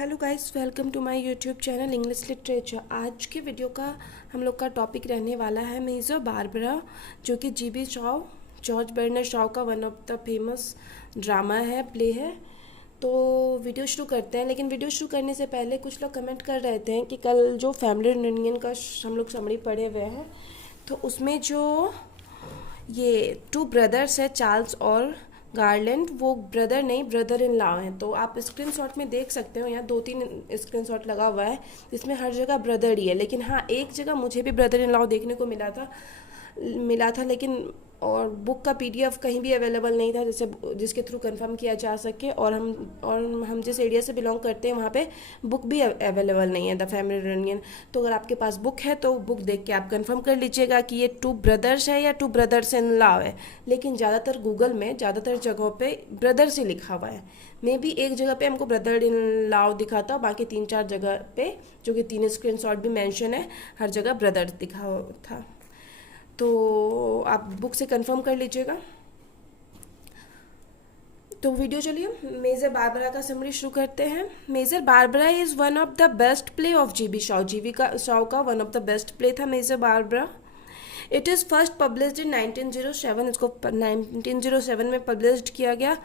Hello guys, welcome to my YouTube channel English literature. आज के video का हम लोग का टॉपिक रहने वाला है मेजर बारबरा, जो कि GB Shaw, George Bernard Shaw का one of the famous drama है, प्ले है। तो वीडियो शुरू करते हैं, लेकिन वीडियो शुरू करने से पहले कुछ लोग कमेंट कर रहे थे कि कल जो फैमिली रियूनियन का हम लोग समरी पढ़े हुए हैं, तो उसमें जो ये टू ब्रदर्स है, चार्ल्स और गार्लैंड, वो ब्रदर नहीं ब्रदर इन लॉ हैं। तो आप स्क्रीनशॉट में देख सकते हो, यहाँ 2-3 स्क्रीनशॉट लगा हुआ है जिसमें हर जगह ब्रदर ही है। लेकिन हाँ, एक जगह मुझे भी ब्रदर इन लॉ देखने को मिला था, लेकिन और बुक का पीडीएफ कहीं भी अवेलेबल नहीं था जिसके थ्रू कंफर्म किया जा सके। और हम जिस एरिया से बिलोंग करते हैं वहाँ पे बुक भी अवेलेबल नहीं है, द फैमिली रियूनियन। तो अगर आपके पास बुक है तो बुक देख के आप कंफर्म कर लीजिएगा कि ये टू ब्रदर्स है या टू ब्रदर्स इन लॉ है। लेकिन ज़्यादातर गूगल में ज़्यादातर जगहों पे ब्रदर से लिखा हुआ है। मे बी एक जगह पे हमको ब्रदर इन लॉ दिखा था, बाकी 3-4 जगह पे, जो कि 3 स्क्रीनशॉट भी मेंशन है, हर जगह ब्रदर दिखा था। तो आप बुक से कंफर्म कर लीजिएगा। तो वीडियो चलिए मेजर बारबरा का समरी शुरू करते हैं। Major Barbara is one of the best play of G B. Shaw का one of the best play था Major Barbara. It is first published in 1907। इसको 1907 में पब्लिश्ड किया गया।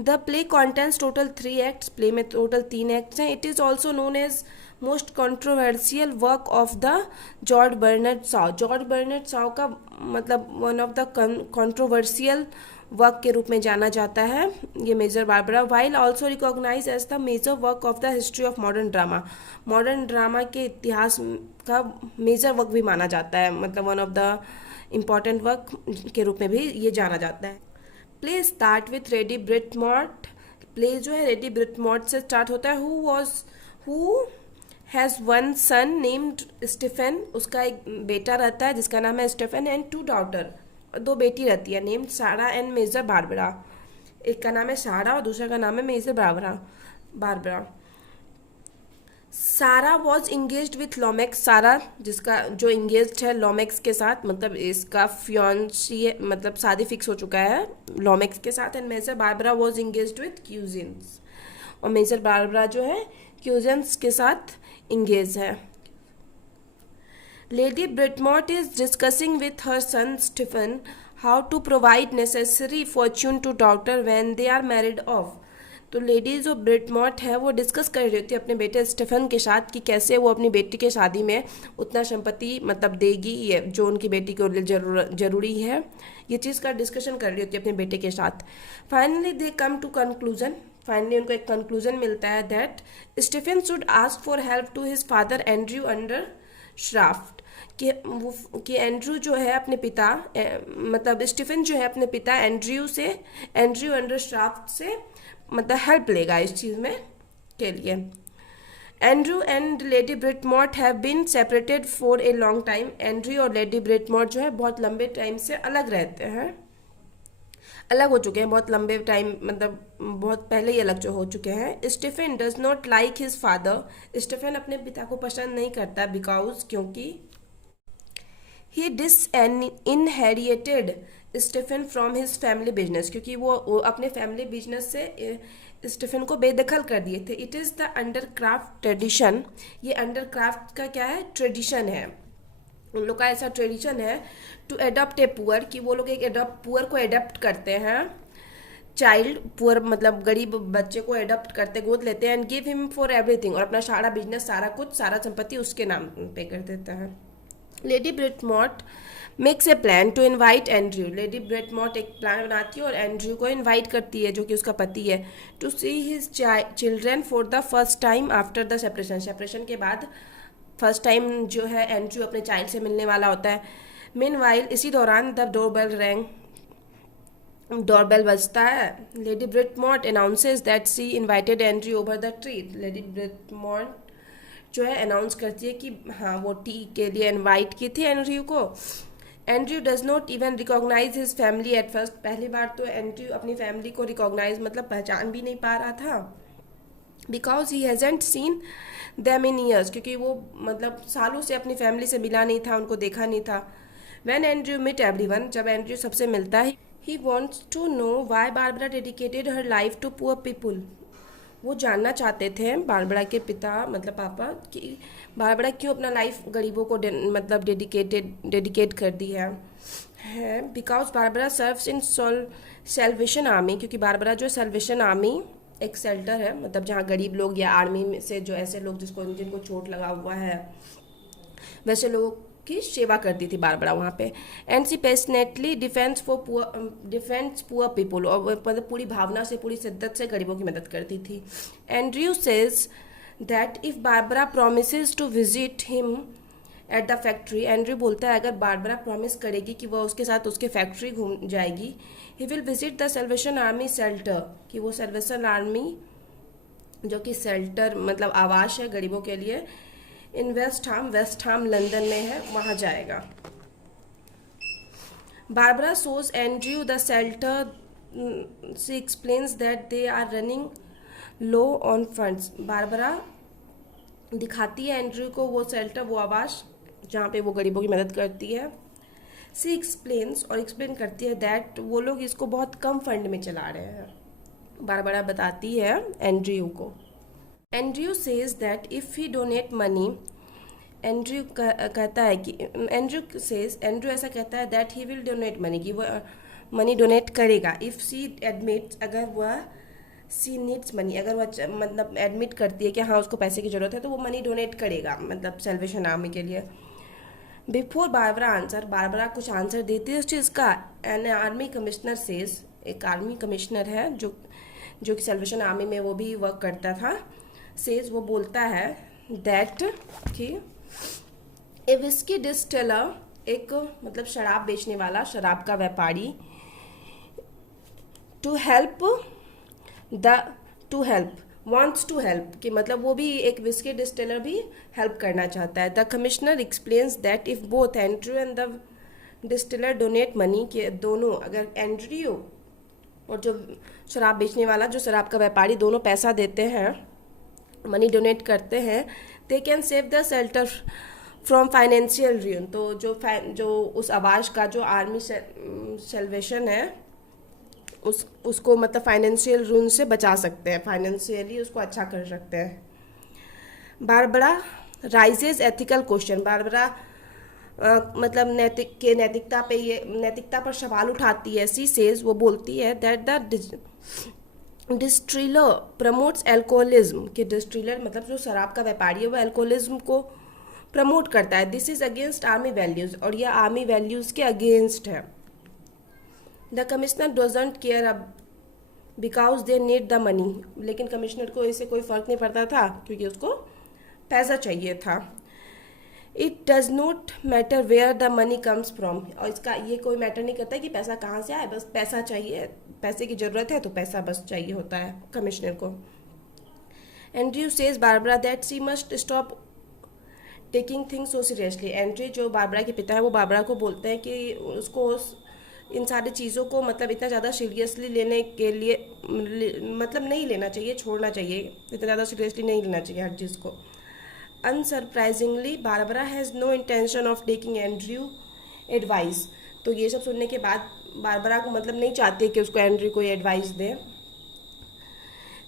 The play contents total 3 acts. Play में total 3 acts हैं। It is also known as most controversial work of the George Bernard Shaw. George Bernard Shaw का मतलब one of the controversial work के रूप में जाना जाता है ये major Barbara. While also recognize as the major work of the history of modern drama. Modern drama के इतिहास का मेजर वर्क भी माना जाता है, मतलब one of the important work के रूप में भी ये जाना जाता है। Play start with Lady Britomart. Play जो है रेडी ब्रिटमॉट से स्टार्ट होता है। Who has one son named Stephen. उसका एक बेटा रहता है जिसका नाम है स्टीफन, एंड 2 डॉटर, 2 बेटी रहती है, नेम्ड सारा एंड मेजर बारबरा। एक का नाम है सारा और दूसरा का नाम है मेजर बारबरा। सारा वॉज इंगेज्ड विथ लॉमेक्स। सारा जो इंगेज्ड है लॉमेक्स के साथ, मतलब इसका फियांसी, मतलब शादी फिक्स हो चुका है लॉमेक्स के साथ। And Major Barbara was engaged with Cusins. और मेजर बारबरा जो है क्यूजिन्स के साथ इंगेज है। Lady Britomart is discussing with her son Stephen how to provide necessary fortune to daughter when they are married off. तो Lady जो Britomart है वो डिस्कस कर रही होती है अपने बेटे स्टीफन के साथ कि कैसे वो अपनी बेटी के शादी में उतना संपत्ति मतलब देगी ये जो उनकी बेटी को जरूरी है। ये चीज़ का डिस्कशन कर रही होती है अपने बेटे के साथ। Finally they come to conclusion. Finally उनको एक कंक्लूजन मिलता है that Stephen should ask for help to his father Andrew Undershaft. कि एंड्रयू जो है अपने पिता मतलब स्टीफन जो है अपने पिता एंड्रयू अंडर श्राफ्ट से मतलब हेल्प लेगा इस चीज़ में के लिए। Andrew and Lady Britomart have been separated for a long time. Andrew और लेडी ब्रिटमॉट जो है बहुत लंबे टाइम से अलग हो चुके हैं, बहुत लंबे टाइम, मतलब बहुत पहले ही अलग जो हो चुके हैं। Stephen does not like his father. Stephen अपने पिता को पसंद नहीं करता क्योंकि he disinherited Stephen from his family business. क्योंकि वो अपने फैमिली बिजनेस से स्टीफन को बेदखल कर दिए थे। It is the Undershaft tradition. ये अंडरक्राफ्ट का क्या है, ट्रेडिशन है, उन लोग का ऐसा ट्रेडिशन है टू एडॉप्ट ए पुअर, कि वो लोग एक पुअर को एडॉप्ट करते हैं। चाइल्ड पुअर मतलब गरीब बच्चे को एडॉप्ट करते, गोद लेते हैं, and give him for everything, और अपना सारा बिजनेस, सारा कुछ, सारा संपत्ति उसके नाम पे कर देता है। Lady Britomart makes a plan to invite Andrew. Lady Britomart एक प्लान बनाती है और एंड्रयू को इन्वाइट करती है, जो कि उसका पति है, to see his children for the first time after the separation के बाद फर्स्ट टाइम जो है एंड्रयू अपने चाइल्ड से मिलने वाला होता है। मीनवाइल इसी दौरान द डोरबेल बजता है। Lady Britomart announces that she invited Andrew over the tree. Lady Britomart जो है अनाउंस करती है कि हाँ वो टी के लिए इनवाइट की थी एंड्रयू को। Andrew does not even recognize his family at first. पहली बार तो एंड्रयू अपनी फैमिली को रिकॉग्नाइज मतलब पहचान भी नहीं पा रहा था, because he हैजेंट seen them in years. क्योंकि वो मतलब सालों से अपनी फैमिली से मिला नहीं था, उनको देखा नहीं था। व्हेन एंड्रयू मीट एवरीवन, जब एंड्रयू सबसे मिलता है, he wants to know why Barbara dedicated her life to poor people. वो जानना चाहते थे बारबरा के पिता मतलब पापा कि बारबरा क्यों अपना लाइफ गरीबों को मतलब डेडिकेट कर दी है because Barbara serves in salvation army, क्योंकि बारबरा जो सेल्वेशन आर्मी एक शेल्टर है, मतलब जहाँ गरीब लोग या आर्मी में से जो ऐसे लोग जिनको चोट लगा हुआ है वैसे लोगों की सेवा करती थी बारबरा वहाँ पे। And she passionately defends poor people, और मतलब पूरी भावना से पूरी शिद्दत से गरीबों की मदद करती थी। Andrew says that if Barbara promises to visit him at the factory, Andrew बोलता है अगर बारबरा प्रॉमिस करेगी कि वह उसके साथ उसके फैक्ट्री घूम जाएगी, he will visit the salvation army shelter, कि वो सेल्वेशन आर्मी जो कि शेल्टर मतलब आवास है गरीबों के लिए, इन वेस्ट हाम लंदन में है, वहाँ जाएगा। Barbara shows Andrew the shelter, she explains that they are running low on funds. Barbara दिखाती है एंड्रयू को वो शेल्टर, वो आवास जहाँ पे वो गरीबों की मदद करती है। सी एक्सप्लेन्स, और एक्सप्लेन करती है दैट वो लोग इसको बहुत कम फंड में चला रहे हैं। बारबरा बताती है एंड्रयू को। Andrew says that if he donate money, Andrew कहता है कि एंड्रयू ऐसा कहता है that he will donate money, कि वह मनी डोनेट करेगा। इफ़ सी एडमिट्स, अगर वह सी नीड्स मनी, अगर वह मतलब एडमिट करती है कि हाँ उसको पैसे की ज़रूरत है तो वो मनी डोनेट करेगा, मतलब सेल्वेशन आर्मी के लिए। बिफोर बारबरा आंसर, बारबरा कुछ आंसर देती है उस चीज़ का। एन आर्मी कमिश्नर सेज, एक आर्मी कमिश्नर है जो कि सेल्वेशन आर्मी में वो भी वर्क करता था, सेज वो बोलता है दैट कि ए विस्की डिस्टिलर, एक मतलब शराब बेचने वाला, शराब का व्यापारी, to help wants to help, कि मतलब वो भी एक विस्की डिस्टिलर भी हेल्प करना चाहता है। The commissioner explains that if both Andrew and the distiller donate money, के दोनों, अगर एंड्रयू और जो शराब बेचने वाला, जो शराब का व्यापारी, दोनों पैसा देते हैं, मनी डोनेट करते हैं, they can save the shelter from financial ruin, तो जो उस आवास का जो आर्मी सेल्वेशन है उसको मतलब फाइनेंशियल रूल से बचा सकते हैं, फाइनेंशियली उसको अच्छा कर सकते हैं। Barbara rises ethical question, Barbara मतलब नैतिकता पर सवाल उठाती है। सी सेज, वो बोलती है that the distiller promotes alcoholism, कि डिस्टिलर मतलब जो शराब का व्यापारी है वो एल्कोहलिज्म को प्रमोट करता है। This is against army values, और यह आर्मी वैल्यूज के अगेंस्ट है। द कमिश्नर डजंट केयर अब because they need the money, लेकिन कमिश्नर को इससे कोई फ़र्क नहीं पड़ता था क्योंकि उसको पैसा चाहिए था। It does not matter where the money comes from, और इसका ये कोई मैटर नहीं करता कि पैसा कहाँ से आए, बस पैसा चाहिए, पैसे की ज़रूरत है तो पैसा बस चाहिए होता है कमिश्नर को। Andrew says Barbara that she must stop taking things so seriously, Andrew जो बारबरा के पिता है वो बारबरा को बोलते हैं कि उसको इन सारी चीज़ों को मतलब इतना ज़्यादा सीरियसली लेने के लिए मतलब नहीं लेना चाहिए, छोड़ना चाहिए, इतना ज़्यादा सीरियसली नहीं लेना चाहिए हर चीज़ को। Unsurprisingly Barbara has no intention of taking Andrew advice, तो ये सब सुनने के बाद बारबरा को मतलब नहीं चाहती कि उसको एंड्रयू कोई एडवाइस दे।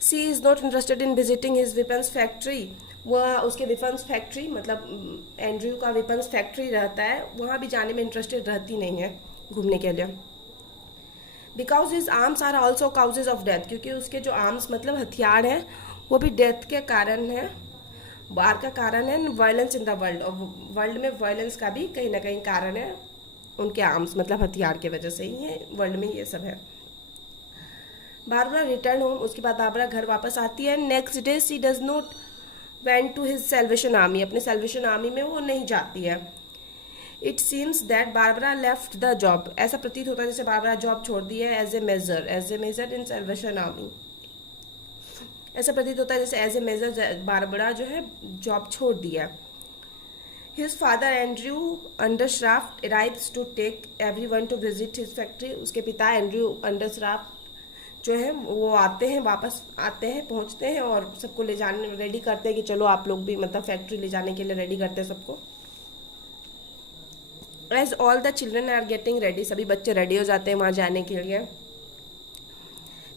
She is not interested in visiting his weapons factory, वह उसके वेपन्स फैक्ट्री मतलब एंड्रयू का वेपन्स फैक्ट्री रहता है, वहाँ भी जाने में इंटरेस्टेड रहती नहीं है घूमने के लिए। Because his arms are also causes of death, क्योंकि उसके जो आर्म्स मतलब हथियार हैं वो भी डेथ के कारण है, वार का कारण है, वायलेंस इन द वर्ल्ड, और वर्ल्ड में वायलेंस का भी कहीं ना कहीं कारण है उनके आर्म्स मतलब हथियार की वजह से ही है, वर्ल्ड में ये सब है। बारबरा रिटर्न होम, उसके बाद बारबरा घर वापस आती है। Next day she does not went to his salvation army, अपने सेल्वेशन आर्मी में वो नहीं जाती है। It seems that Barbara left the job, ऐसा प्रतीत होता है जैसे बारबरा जॉब छोड़ दी है as a major in salvation army, ऐसा प्रतीत होता है जैसे एज ए मेजर बारबरा जो है जॉब छोड़ दिया। His father Andrew Undershaft arrives to take everyone to visit his factory, उसके पिता एंड्रयू अंडरश्राफ्ट जो है वो आते हैं, वापस आते हैं, पहुंचते हैं और सबको ले जाने रेडी करते हैं कि चलो आप लोग भी मतलब फैक्ट्री ले जाने के लिए रेडी करते हैं सबको। As all the children are getting ready, सभी बच्चे रेडी हो जाते हैं वहाँ जाने के लिए।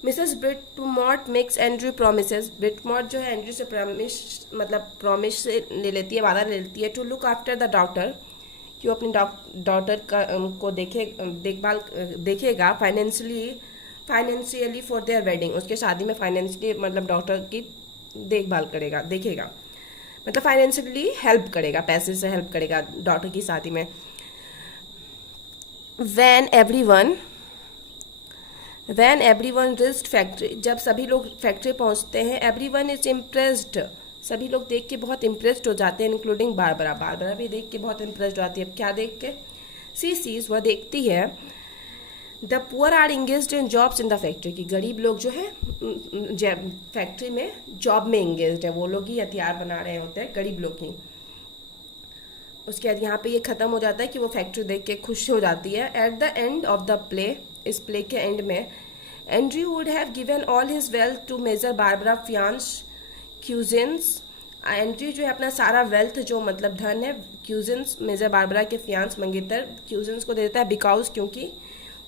Mrs Britomart makes Andrew promises. Britomart जो है एंड्रयू से प्रॉमिस से ले लेती है, वादा ले लेती है to look after the daughter, कि वो अपनी डॉटर को देखेगा फाइनेंशियली फॉर देयर वेडिंग, उसके शादी में फाइनेंशियली मतलब डॉटर की देखभाल देखेगा, मतलब फाइनेंशियली हेल्प करेगा, पैसे से हेल्प करेगा डॉटर की शादी में। व्हेन एवरीवन रिच्ड फैक्ट्री, जब सभी लोग फैक्ट्री पहुंचते हैं, एवरीवन इज इम्प्रेस्ड, सभी लोग देख के बहुत इम्प्रेस्ड हो जाते हैं, इंक्लूडिंग बारबरा भी देख के बहुत इम्प्रेस्ड हो जाती है। क्या देख के? सी सीज, वह देखती है, the poor are engaged in jobs in the factory, की गरीब लोग जो है फैक्ट्री में जॉब में इंगेज्ड है, वो लोग ही हथियार बना रहे होते हैं, गरीब लोग ही। उसके बाद यहाँ पे ये खत्म हो जाता है कि वो फैक्ट्री देख के खुश हो जाती है। At the end of the play, इस प्ले के एंड में, Andrew would have given all his wealth to Major Barbara fiance cousins, Andrew जो है अपना सारा वेल्थ जो मतलब धन है क्यूजिन्स मेजर बारबरा के फियांस मंगेतर क्यूजिन्स को दे देता है, बिकॉज क्योंकि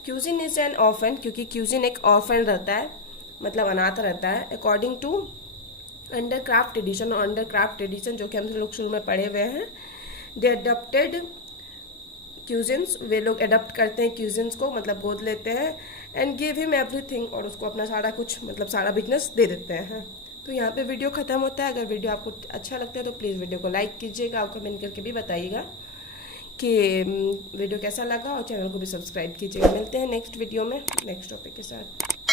क्यूजिन इज एन ऑर्फन, क्योंकि क्यूजिन एक ऑर्फन रहता है, मतलब अनाथ रहता है, अकॉर्डिंग टू अंडरक्राफ्ट ट्रेडिशन, और अंडरक्राफ्ट ट्रेडिशन जो कि हम लोग शुरू में पढ़े हुए हैं। दे अडॉप्टेड क्यूजिन्स, वे लोग अडॉप्ट करते हैं क्यूजिन्स को, मतलब गोद लेते हैं, एंड गिव हिम एवरीथिंग, और उसको अपना सारा कुछ मतलब सारा बिजनेस दे देते हैं। तो यहाँ पे वीडियो खत्म होता है। अगर वीडियो आपको अच्छा लगता है तो प्लीज़ वीडियो को लाइक कीजिएगा और कमेंट करके भी बताइएगा कि वीडियो कैसा लगा, और चैनल को भी सब्सक्राइब कीजिएगा। मिलते हैं नेक्स्ट वीडियो में नेक्स्ट टॉपिक के साथ।